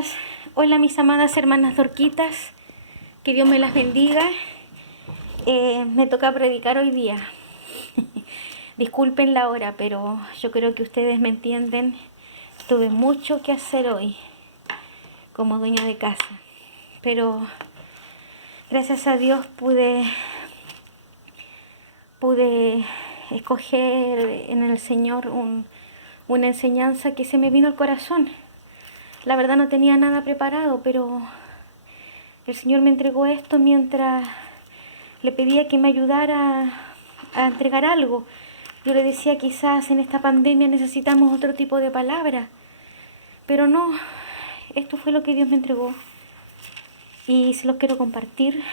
días. Hola mis amadas hermanas dorquitas. Que Dios me las bendiga. Me toca predicar hoy día. Disculpen la hora, pero yo creo que ustedes me entienden. Tuve mucho que hacer hoy como dueña de casa. Pero gracias a Dios pude escoger en el Señor una enseñanza que se me vino al corazón. La verdad no tenía nada preparado, pero el Señor me entregó esto mientras le pedía que me ayudara a entregar algo. Yo le decía, quizás en esta pandemia necesitamos otro tipo de palabra, pero no, esto fue lo que Dios me entregó y se los quiero compartir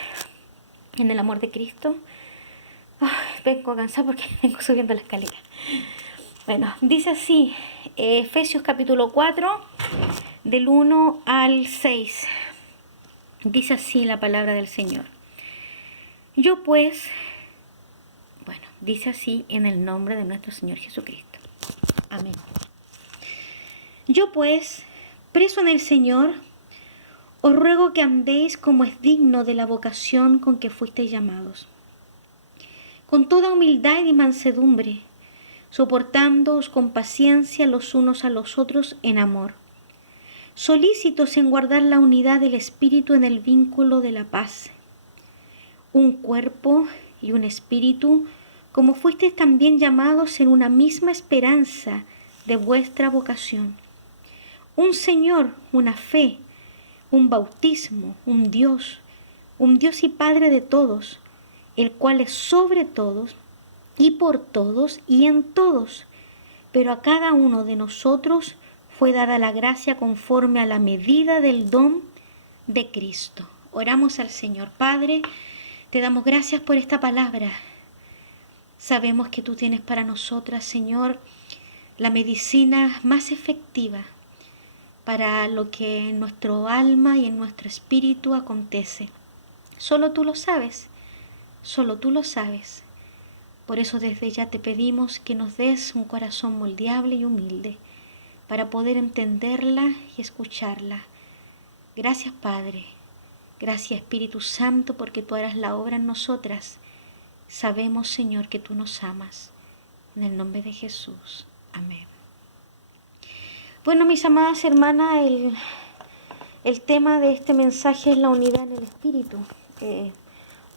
en el amor de Cristo. Vengo cansada porque vengo subiendo la escalera. Bueno, dice así, Efesios capítulo 4, del 1 al 6. Dice así la palabra del Señor. Yo pues, dice así en el nombre de nuestro Señor Jesucristo. Amén. Yo pues, preso en el Señor, os ruego que andéis como es digno de la vocación con que fuisteis llamados, con toda humildad y mansedumbre, soportándoos con paciencia los unos a los otros en amor, solícitos en guardar la unidad del Espíritu en el vínculo de la paz. Un cuerpo y un espíritu, como fuisteis también llamados en una misma esperanza de vuestra vocación. Un Señor, una fe, un bautismo, un Dios y Padre de todos, el cual es sobre todos y por todos y en todos. Pero a cada uno de nosotros fue dada la gracia conforme a la medida del don de Cristo. Oramos al Señor. Padre, te damos gracias por esta palabra. Sabemos que tú tienes para nosotras, Señor, la medicina más efectiva para lo que en nuestro alma y en nuestro espíritu acontece. Solo tú lo sabes, solo tú lo sabes. Por eso desde ya te pedimos que nos des un corazón moldeable y humilde para poder entenderla y escucharla. Gracias, Padre. Gracias, Espíritu Santo, porque tú harás la obra en nosotras. Sabemos, Señor, que tú nos amas. En el nombre de Jesús. Amén. Bueno, mis amadas hermanas, el tema de este mensaje es la unidad en el Espíritu.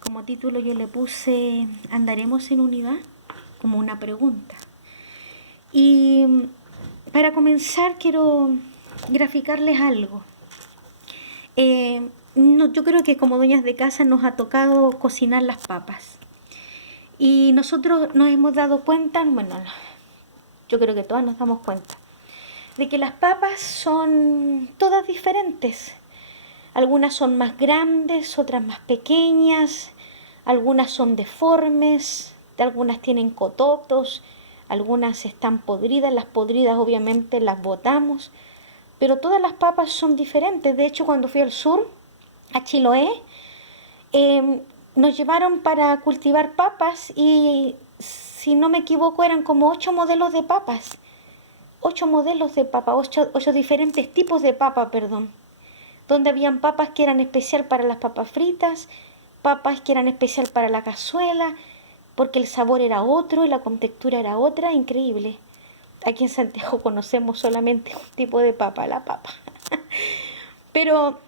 Como título yo le puse ¿andaremos en unidad? Como una pregunta. Y para comenzar quiero graficarles algo. Yo creo que como dueñas de casa nos ha tocado cocinar las papas. Y nosotros nos hemos dado cuenta, yo creo que todas nos damos cuenta, de que las papas son todas diferentes. Algunas son más grandes, otras más pequeñas, algunas son deformes, algunas tienen cototos, algunas están podridas, las podridas obviamente las botamos, pero todas las papas son diferentes. De hecho, cuando fui al sur, a Chiloé, nos llevaron para cultivar papas y, si no me equivoco, eran como 8 modelos de papas. 8 modelos de papa, 8 diferentes tipos de papa, donde habían papas que eran especial para las papas fritas, papas que eran especial para la cazuela, porque el sabor era otro y la contextura era otra, increíble. Aquí en Santiago conocemos solamente un tipo de papa, la papa. Pero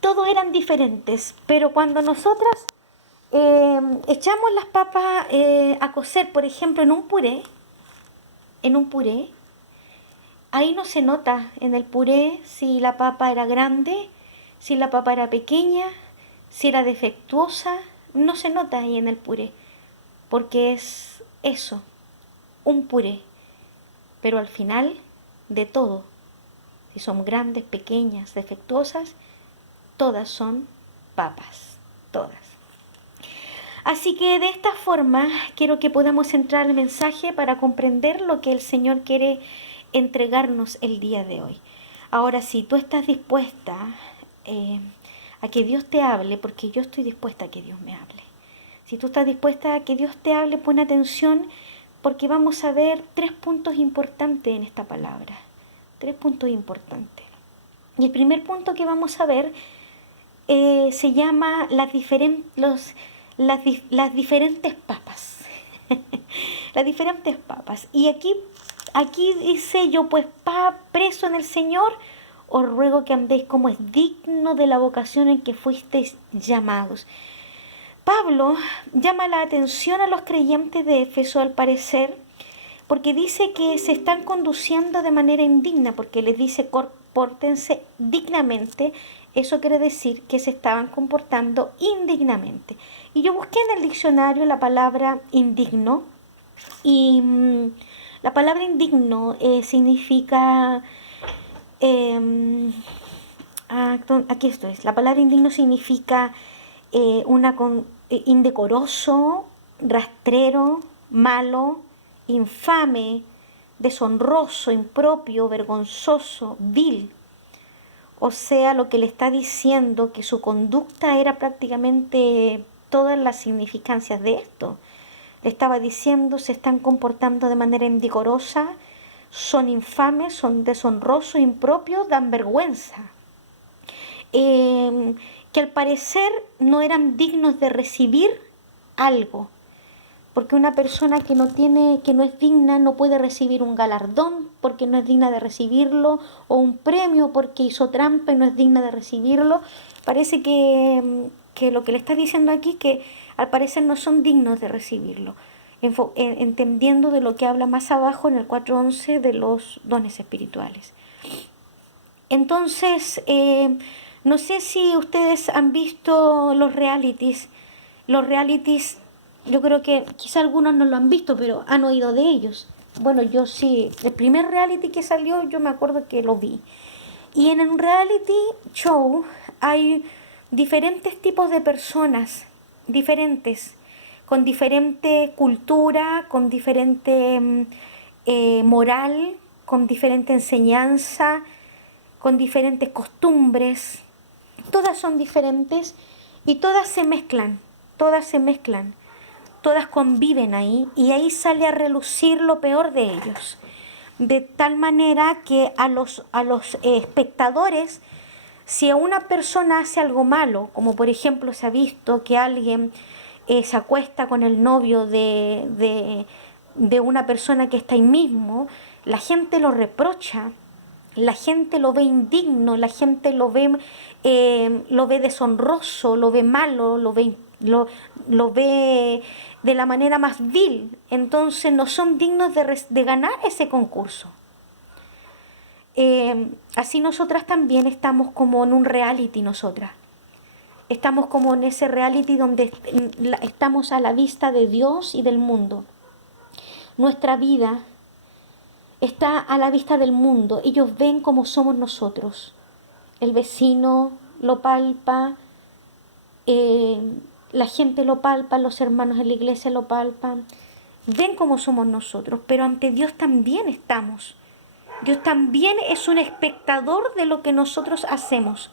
todos eran diferentes. Pero cuando nosotras echamos las papas a cocer, por ejemplo, en un puré, ahí no se nota en el puré si la papa era grande, si la papa era pequeña, si era defectuosa. No se nota ahí en el puré, porque es eso, un puré. Pero al final de todo, si son grandes, pequeñas, defectuosas, todas son papas, todas. Así que de esta forma quiero que podamos entrar al mensaje para comprender lo que el Señor quiere entregarnos el día de hoy. Ahora, si tú estás dispuesta a que Dios te hable, porque yo estoy dispuesta a que Dios me hable. Si tú estás dispuesta a que Dios te hable, pon atención, porque vamos a ver 3 puntos importantes en esta palabra. 3 puntos importantes. Y el primer punto que vamos a ver se llama las diferentes papas. Las diferentes papas. Y aquí dice: yo pues, preso en el Señor, os ruego que andéis como es digno de la vocación en que fuisteis llamados. Pablo llama la atención a los creyentes de Éfeso, al parecer, porque dice que se están conduciendo de manera indigna, porque les dice: pórtense dignamente. Eso quiere decir que se estaban comportando indignamente. Y yo busqué en el diccionario la palabra indigno, y la palabra indigno significa... aquí esto es. La palabra indigno significa indecoroso, rastrero, malo, infame, deshonroso, impropio, vergonzoso, vil. O sea, lo que le está diciendo, que su conducta era prácticamente todas las significancias de esto. Le estaba diciendo: se están comportando de manera indecorosa, son infames, son deshonrosos, impropios, dan vergüenza. Que al parecer no eran dignos de recibir algo, porque una persona que no es digna no puede recibir un galardón porque no es digna de recibirlo, o un premio porque hizo trampa y no es digna de recibirlo. Parece que lo que le está diciendo aquí, que al parecer no son dignos de recibirlo, entendiendo de lo que habla más abajo en el 4:11 de los dones espirituales. Entonces, no sé si ustedes han visto los realities. Los realities, yo creo que quizá algunos no lo han visto, pero han oído de ellos. Bueno, yo sí, el primer reality que salió, yo me acuerdo que lo vi. Y en un reality show hay diferentes tipos de personas, diferentes, con diferente cultura, con diferente moral, con diferente enseñanza, con diferentes costumbres. Todas son diferentes y todas se mezclan, todas conviven ahí, y ahí sale a relucir lo peor de ellos. De tal manera que a los espectadores, si una persona hace algo malo, como por ejemplo se ha visto que alguien se acuesta con el novio de una persona que está ahí mismo, la gente lo reprocha, la gente lo ve indigno, la gente lo ve deshonroso, lo ve malo, lo ve de la manera más vil. Entonces no son dignos de ganar ese concurso. Así nosotras también estamos como en un reality. Nosotras estamos como en ese reality donde estamos a la vista de Dios y del mundo. Nuestra vida está a la vista del mundo. Ellos ven cómo somos nosotros. El vecino lo palpa, la gente lo palpa, los hermanos en la iglesia lo palpan. Ven cómo somos nosotros, pero ante Dios también estamos. Dios también es un espectador de lo que nosotros hacemos.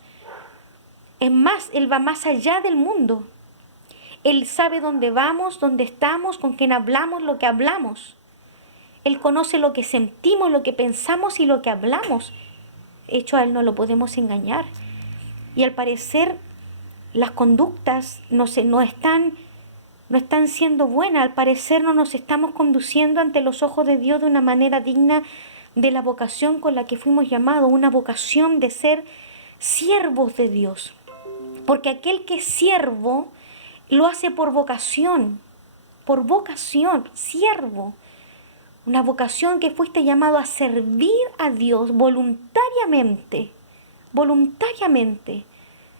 Es más, Él va más allá del mundo. Él sabe dónde vamos, dónde estamos, con quién hablamos, lo que hablamos. Él conoce lo que sentimos, lo que pensamos y lo que hablamos. De hecho, a Él no lo podemos engañar. Y al parecer, las conductas no están siendo buenas. Al parecer, no nos estamos conduciendo ante los ojos de Dios de una manera digna de la vocación con la que fuimos llamados. Una vocación de ser siervos de Dios. Porque aquel que es siervo lo hace por vocación, siervo. Una vocación que fuiste llamado a servir a Dios voluntariamente,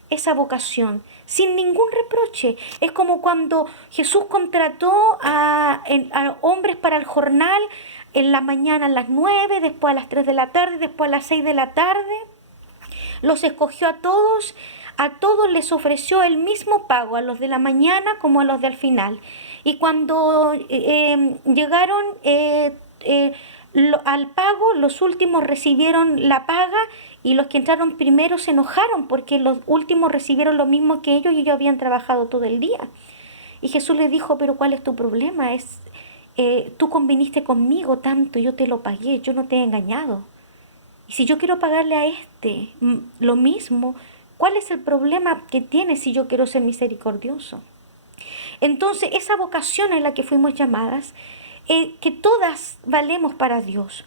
esa vocación, sin ningún reproche. Es como cuando Jesús contrató a hombres para el jornal, en la mañana a las 9, después a las 3 de la tarde, después a las 6 de la tarde. Los escogió a todos les ofreció el mismo pago, a los de la mañana como a los del final. Y cuando llegaron al pago, los últimos recibieron la paga, y los que entraron primero se enojaron porque los últimos recibieron lo mismo que ellos, y ellos habían trabajado todo el día. Y Jesús les dijo: pero ¿cuál es tu problema? Tú conviniste conmigo tanto, yo te lo pagué, yo no te he engañado. Y si yo quiero pagarle a lo mismo, ¿cuál es el problema que tiene si yo quiero ser misericordioso? Entonces, esa vocación en la que fuimos llamadas, que todas valemos para Dios.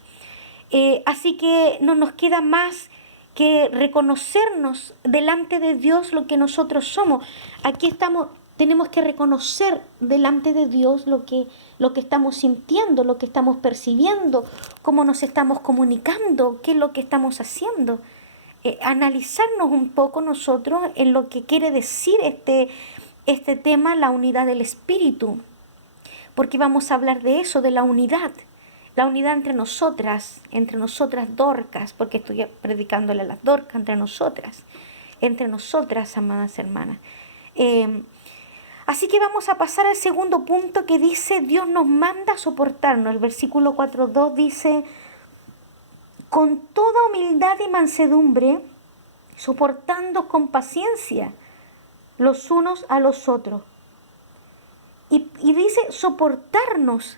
Así que no nos queda más que reconocernos delante de Dios lo que nosotros somos. Aquí estamos, tenemos que reconocer delante de Dios lo que estamos sintiendo, lo que estamos percibiendo, cómo nos estamos comunicando, qué es lo que estamos haciendo. Analizarnos un poco nosotros en lo que quiere decir este tema, la unidad del Espíritu, porque vamos a hablar de eso, de la unidad entre nosotras Dorcas, porque estoy predicándole a las Dorcas, entre nosotras, amadas hermanas. Así que vamos a pasar al segundo punto que dice, Dios nos manda a soportarnos. El versículo 4.2 dice, con toda humildad y mansedumbre, soportando con paciencia los unos a los otros. Y dice soportarnos.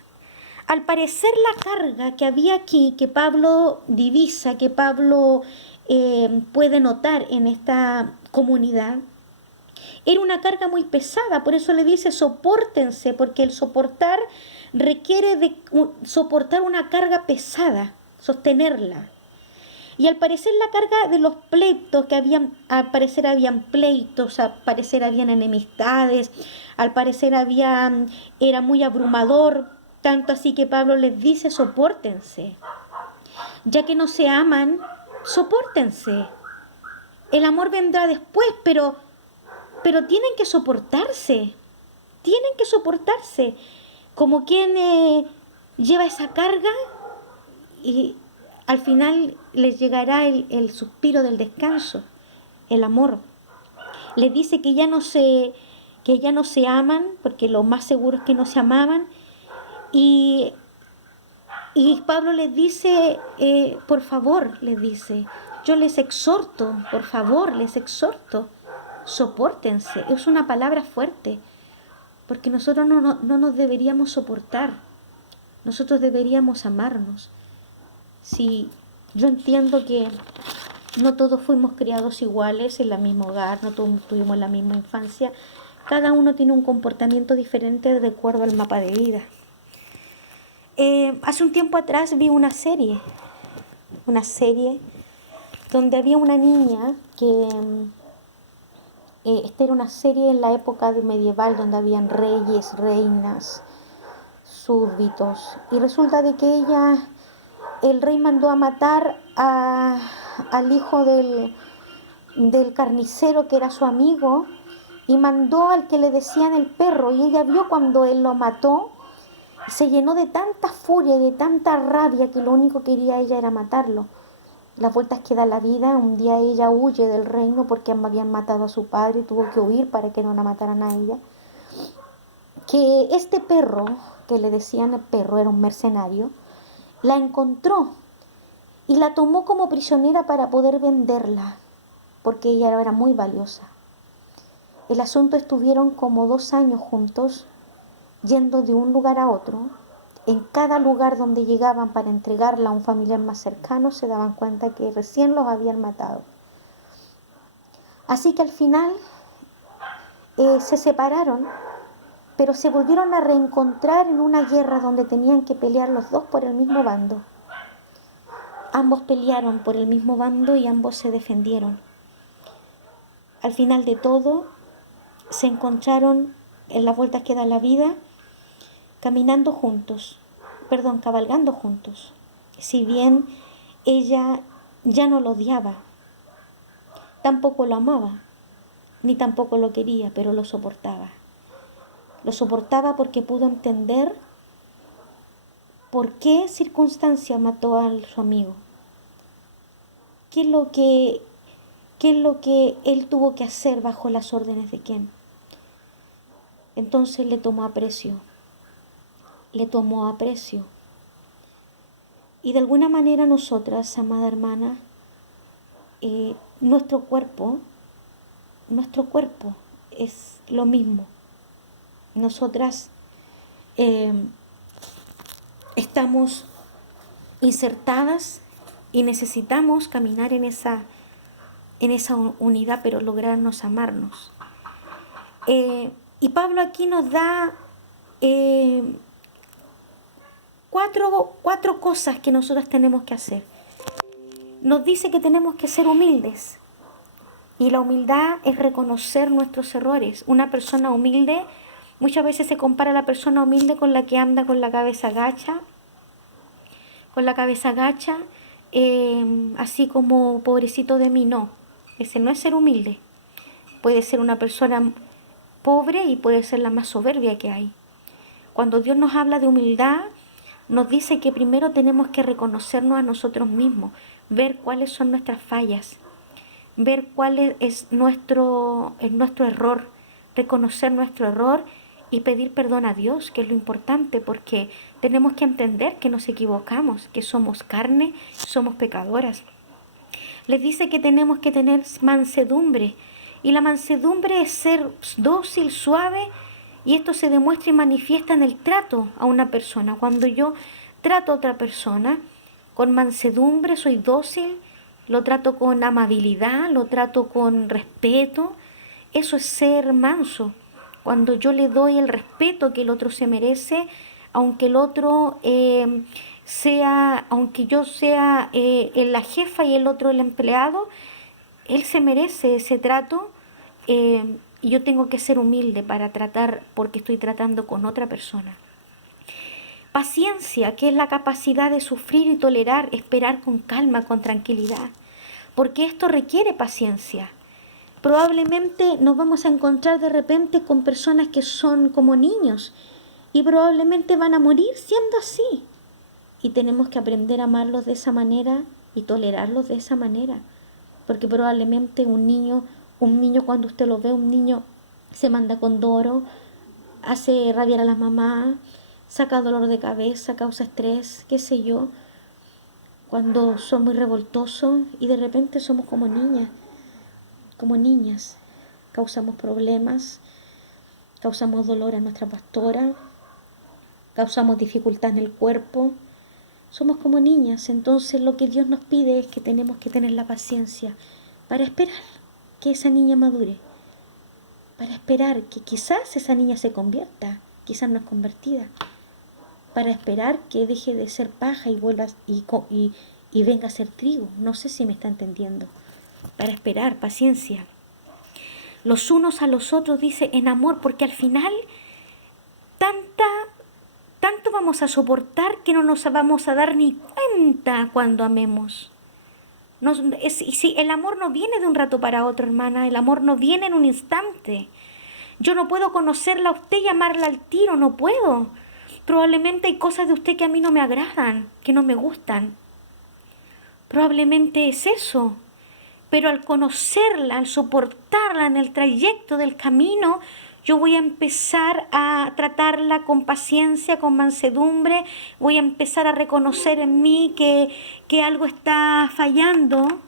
Al parecer la carga que había aquí, que Pablo divisa, que Pablo puede notar en esta comunidad, era una carga muy pesada. Por eso le dice sopórtense, porque el soportar requiere de soportar una carga pesada, sostenerla. Y al parecer la carga de los pleitos que habían, al parecer habían pleitos, al parecer habían enemistades, al parecer era muy abrumador, tanto así que Pablo les dice sopórtense. Ya que no se aman, sopórtense. El amor vendrá después, pero tienen que soportarse. Tienen que soportarse. Como quien lleva esa carga y al final les llegará el suspiro del descanso, el amor. Les dice que ya no se aman, porque lo más seguro es que no se amaban. Y Pablo les dice, por favor, les dice, yo les exhorto, por favor, les exhorto, sopórtense. Es una palabra fuerte, porque nosotros no nos deberíamos soportar, nosotros deberíamos amarnos. Si yo entiendo que no todos fuimos criados iguales en el mismo hogar, no todos tuvimos la misma infancia, cada uno tiene un comportamiento diferente de acuerdo al mapa de vida. Hace un tiempo atrás vi una serie donde había una niña que esta era una serie en la época medieval donde habían reyes, reinas, súbditos, y resulta de que el rey mandó a matar al hijo del carnicero que era su amigo, y mandó al que le decían el perro, y ella vio cuando él lo mató. Se llenó de tanta furia y de tanta rabia que lo único que quería ella era matarlo. Las vueltas que da la vida, un día ella huye del reino porque habían matado a su padre y tuvo que huir para que no la mataran a ella. Que este perro, que le decían el perro, era un mercenario, la encontró y la tomó como prisionera para poder venderla, porque ella era muy valiosa. El asunto, estuvieron como 2 años juntos, yendo de un lugar a otro. En cada lugar donde llegaban para entregarla a un familiar más cercano, se daban cuenta que recién los habían matado. Así que al final se separaron, pero se volvieron a reencontrar en una guerra donde tenían que pelear los dos por el mismo bando. Ambos pelearon por el mismo bando y ambos se defendieron. Al final de todo, se encontraron en las vueltas que da la vida, cabalgando juntos. Si bien ella ya no lo odiaba, tampoco lo amaba, ni tampoco lo quería, pero lo soportaba. Lo soportaba porque pudo entender por qué circunstancia mató a su amigo. ¿Qué es lo que él tuvo que hacer bajo las órdenes de quién? Entonces le tomó aprecio. Y de alguna manera nosotras, amada hermana, nuestro cuerpo es lo mismo. Nosotras estamos insertadas Y necesitamos caminar en esa unidad, pero lograrnos amarnos. Y Pablo aquí nos da cuatro cosas que nosotros tenemos que hacer. Nos dice que tenemos que ser humildes. Y la humildad es reconocer nuestros errores. Una persona humilde, muchas veces se compara a la persona humilde con la que anda con la cabeza agacha, así como pobrecito de mí. No, ese no es ser humilde. Puede ser una persona pobre y puede ser la más soberbia que hay. Cuando Dios nos habla de humildad, nos dice que primero tenemos que reconocernos a nosotros mismos, ver cuáles son nuestras fallas, ver cuál es nuestro error, reconocer nuestro error y pedir perdón a Dios, que es lo importante, porque tenemos que entender que nos equivocamos, que somos carne, somos pecadoras. Les dice que tenemos que tener mansedumbre, y la mansedumbre es ser dócil, suave, y esto se demuestra y manifiesta en el trato a una persona. Cuando yo trato a otra persona con mansedumbre, soy dócil, lo trato con amabilidad, lo trato con respeto, eso es ser manso. Cuando yo le doy el respeto que el otro se merece, aunque el otro aunque yo sea la jefa y el otro el empleado, él se merece ese trato, y yo tengo que ser humilde para tratar, porque estoy tratando con otra persona. Paciencia, que es la capacidad de sufrir y tolerar, esperar con calma, con tranquilidad, porque esto requiere paciencia. Probablemente nos vamos a encontrar de repente con personas que son como niños y probablemente van a morir siendo así. Y tenemos que aprender a amarlos de esa manera y tolerarlos de esa manera. Porque probablemente un niño cuando usted lo ve, un niño se manda con Doro, hace rabiar a la mamá, saca dolor de cabeza, causa estrés, qué sé yo. Cuando son muy revoltosos y de repente somos como niñas, causamos problemas, causamos dolor a nuestra pastora, causamos dificultad en el cuerpo, somos como niñas. Entonces lo que Dios nos pide es que tenemos que tener la paciencia para esperar que esa niña madure, para esperar que quizás esa niña se convierta, quizás no es convertida, para esperar que deje de ser paja y vuelva y venga a ser trigo. No sé si me está entendiendo. Para esperar, paciencia. Los unos a los otros, dice, en amor, porque al final tanto vamos a soportar que no nos vamos a dar ni cuenta cuando amemos. Si el amor no viene de un rato para otro, hermana, el amor no viene en un instante. Yo no puedo conocerla a usted y amarla al tiro, no puedo. Probablemente hay cosas de usted que a mí no me agradan, que no me gustan. Probablemente es eso. Pero al conocerla, al soportarla en el trayecto del camino, yo voy a empezar a tratarla con paciencia, con mansedumbre, voy a empezar a reconocer en mí que algo está fallando.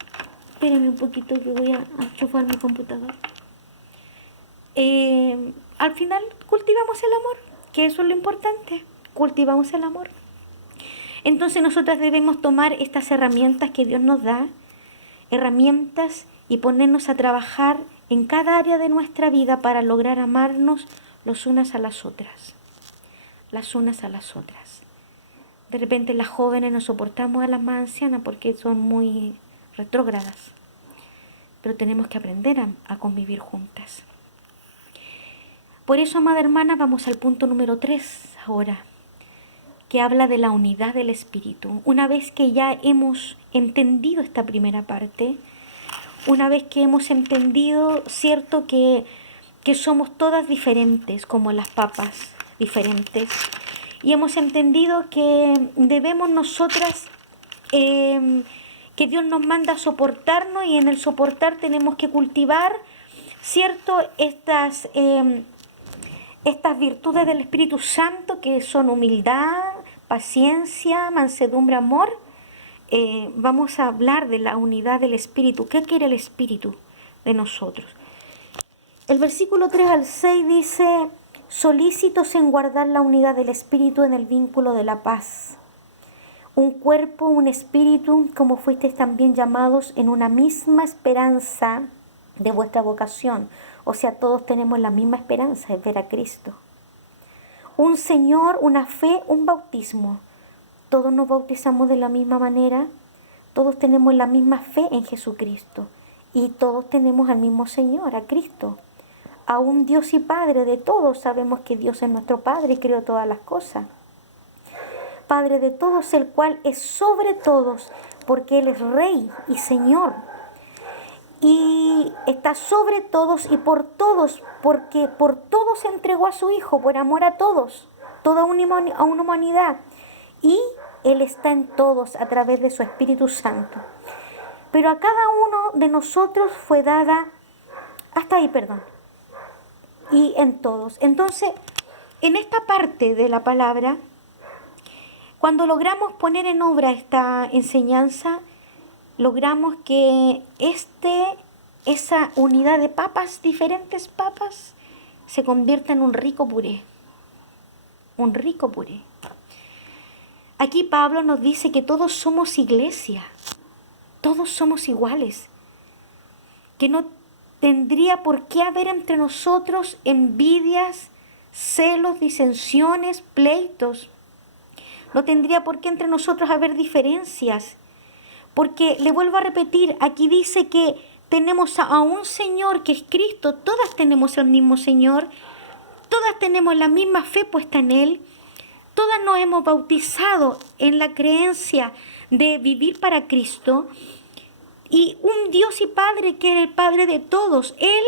Espérenme un poquito que voy a enchufar mi computador. Al final cultivamos el amor, que eso es lo importante, cultivamos el amor. Entonces nosotras debemos tomar estas herramientas que Dios nos da, herramientas, y ponernos a trabajar en cada área de nuestra vida para lograr amarnos los unas a las otras. Las unas a las otras. De repente las jóvenes no soportamos a las más ancianas porque son muy retrógradas, pero tenemos que aprender a convivir juntas. Por eso, amada hermana, vamos al punto número 3 ahora, que habla de la unidad del Espíritu. Una vez que ya hemos entendido esta primera parte, una vez que hemos entendido, cierto, que somos todas diferentes, como las papas diferentes, y hemos entendido que debemos nosotras, que Dios nos manda a soportarnos, y en el soportar tenemos que cultivar, cierto, estas virtudes del Espíritu Santo, que son humildad, paciencia, mansedumbre, amor. Vamos a hablar de la unidad del Espíritu. ¿Qué quiere el Espíritu de nosotros? El versículo 3 al 6 dice: solícitos en guardar la unidad del Espíritu en el vínculo de la paz. un cuerpo, un espíritu, como fuisteis también llamados en una misma esperanza de vuestra vocación. O sea, todos tenemos la misma esperanza, es ver a Cristo. Un Señor, una fe, un bautismo. Todos nos bautizamos de la misma manera, todos tenemos la misma fe en Jesucristo y todos tenemos al mismo Señor, a Cristo. A un Dios y Padre de todos. Sabemos que Dios es nuestro Padre y creó todas las cosas. Padre de todos, el cual es sobre todos, porque Él es Rey y Señor. Y está sobre todos y por todos, porque por todos entregó a su Hijo, por amor a todos, toda una humanidad. Y Él está en todos a través de su Espíritu Santo. Pero a cada uno de nosotros fue dada, hasta ahí, perdón, y en todos. Entonces, en esta parte de la palabra, cuando logramos poner en obra esta enseñanza, logramos que esa unidad de papas, diferentes papas, se convierta en un rico puré. Un rico puré. Aquí Pablo nos dice que todos somos iglesia, todos somos iguales, que no tendría por qué haber entre nosotros envidias, celos, disensiones, pleitos. No tendría por qué entre nosotros haber diferencias. Porque, le vuelvo a repetir, aquí dice que tenemos a un Señor que es Cristo. Todas tenemos el mismo Señor. Todas tenemos la misma fe puesta en Él. Todas nos hemos bautizado en la creencia de vivir para Cristo. Y un Dios y Padre que es el Padre de todos. Él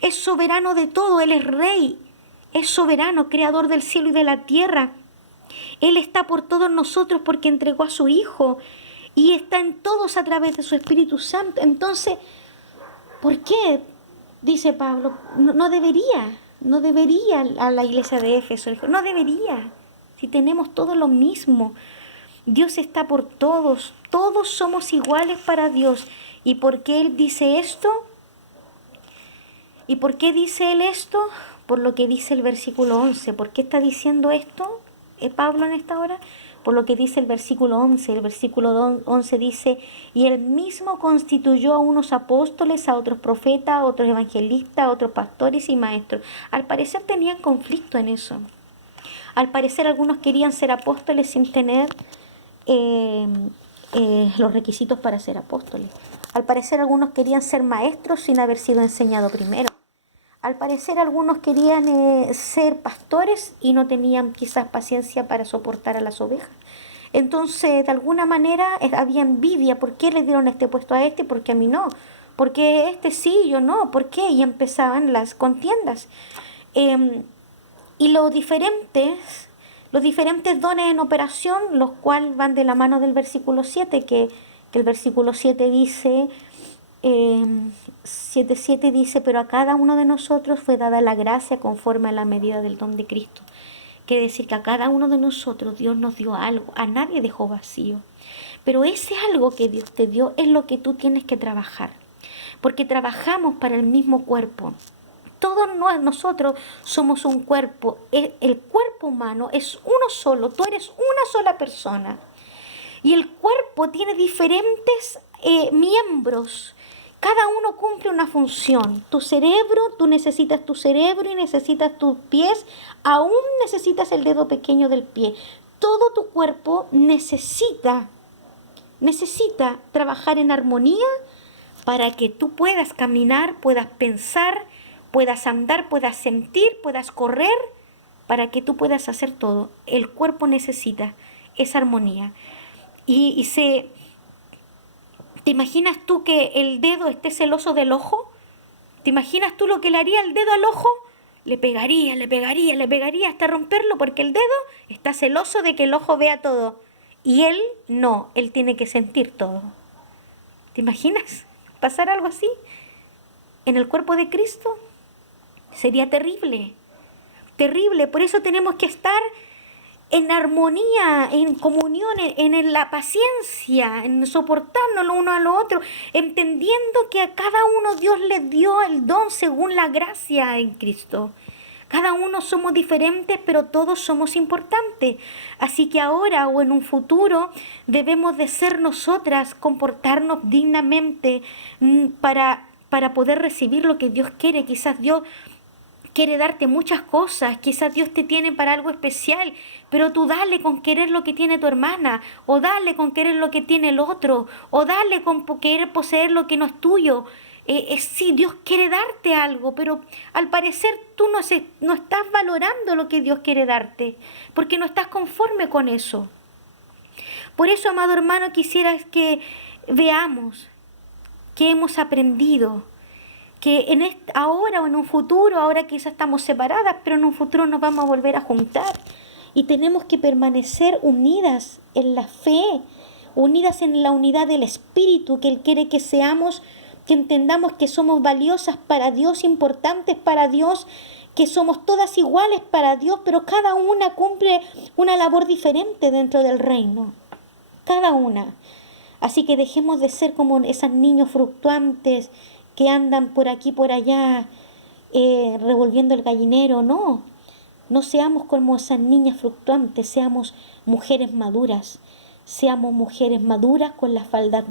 es soberano de todo. Él es Rey. Es soberano, creador del cielo y de la tierra. Él está por todos nosotros porque entregó a su Hijo. Y está en todos a través de su Espíritu Santo. Entonces, ¿por qué? Dice Pablo, no debería a la iglesia de Éfeso. No debería, si tenemos todo lo mismo. Dios está por todos. Todos somos iguales para Dios. ¿Y por qué Él dice esto? ¿Y por qué dice Él esto? Por lo que dice el versículo 11. ¿Por qué está diciendo esto Pablo en esta hora? Por lo que dice el versículo 11. El versículo 11 dice, y Él mismo constituyó a unos apóstoles, a otros profetas, a otros evangelistas, a otros pastores y maestros. Al parecer tenían conflicto en eso. Al parecer algunos querían ser apóstoles sin tener los requisitos para ser apóstoles. Al parecer algunos querían ser maestros sin haber sido enseñado primero. Al parecer algunos querían ser pastores y no tenían quizás paciencia para soportar a las ovejas. Entonces, de alguna manera había envidia. ¿Por qué le dieron este puesto a este? ¿Por qué a mí no? ¿Por qué este sí, yo no? ¿Por qué? Y empezaban las contiendas. Y los diferentes dones en operación, los cuales van de la mano del versículo 7, que el versículo 7 dice... 7:7 dice, pero a cada uno de nosotros fue dada la gracia conforme a la medida del don de Cristo. Quiere decir que a cada uno de nosotros Dios nos dio algo, a nadie dejó vacío. Pero ese algo que Dios te dio es lo que tú tienes que trabajar, porque trabajamos para el mismo cuerpo. Todos nosotros somos un cuerpo. El cuerpo humano es uno solo, tú eres una sola persona. Y el cuerpo tiene diferentes miembros. Cada uno cumple una función. Tu cerebro, tú necesitas tu cerebro y necesitas tus pies. Aún necesitas el dedo pequeño del pie. Todo tu cuerpo necesita trabajar en armonía para que tú puedas caminar, puedas pensar, puedas andar, puedas sentir, puedas correr, para que tú puedas hacer todo. El cuerpo necesita esa armonía. ¿Te imaginas tú que el dedo esté celoso del ojo? ¿Te imaginas tú lo que le haría el dedo al ojo? Le pegaría hasta romperlo, porque el dedo está celoso de que el ojo vea todo. Y él no, él tiene que sentir todo. ¿Te imaginas pasar algo así en el cuerpo de Cristo? Sería terrible, terrible. Por eso tenemos que estar en armonía, en comunión, en la paciencia, en soportarnos lo uno a lo otro, entendiendo que a cada uno Dios le dio el don según la gracia en Cristo. Cada uno somos diferentes, pero todos somos importantes. Así que ahora o en un futuro debemos de ser nosotras, comportarnos dignamente para poder recibir lo que Dios quiere. Quizás Dios quiere darte muchas cosas, quizás Dios te tiene para algo especial, pero tú dale con querer lo que tiene tu hermana, o dale con querer lo que tiene el otro, o dale con querer poseer lo que no es tuyo. Sí, Dios quiere darte algo, pero al parecer tú no estás valorando lo que Dios quiere darte, porque no estás conforme con eso. Por eso, amado hermano, quisiera que veamos que hemos aprendido que ahora o en un futuro, ahora quizás estamos separadas, pero en un futuro nos vamos a volver a juntar. Y tenemos que permanecer unidas en la fe, unidas en la unidad del Espíritu, que Él quiere que seamos, que entendamos que somos valiosas para Dios, importantes para Dios, que somos todas iguales para Dios, pero cada una cumple una labor diferente dentro del reino. Cada una. Así que dejemos de ser como esos niños fluctuantes que andan por aquí, por allá, revolviendo el gallinero. No seamos como esas niñas fluctuantes, seamos mujeres maduras con la falda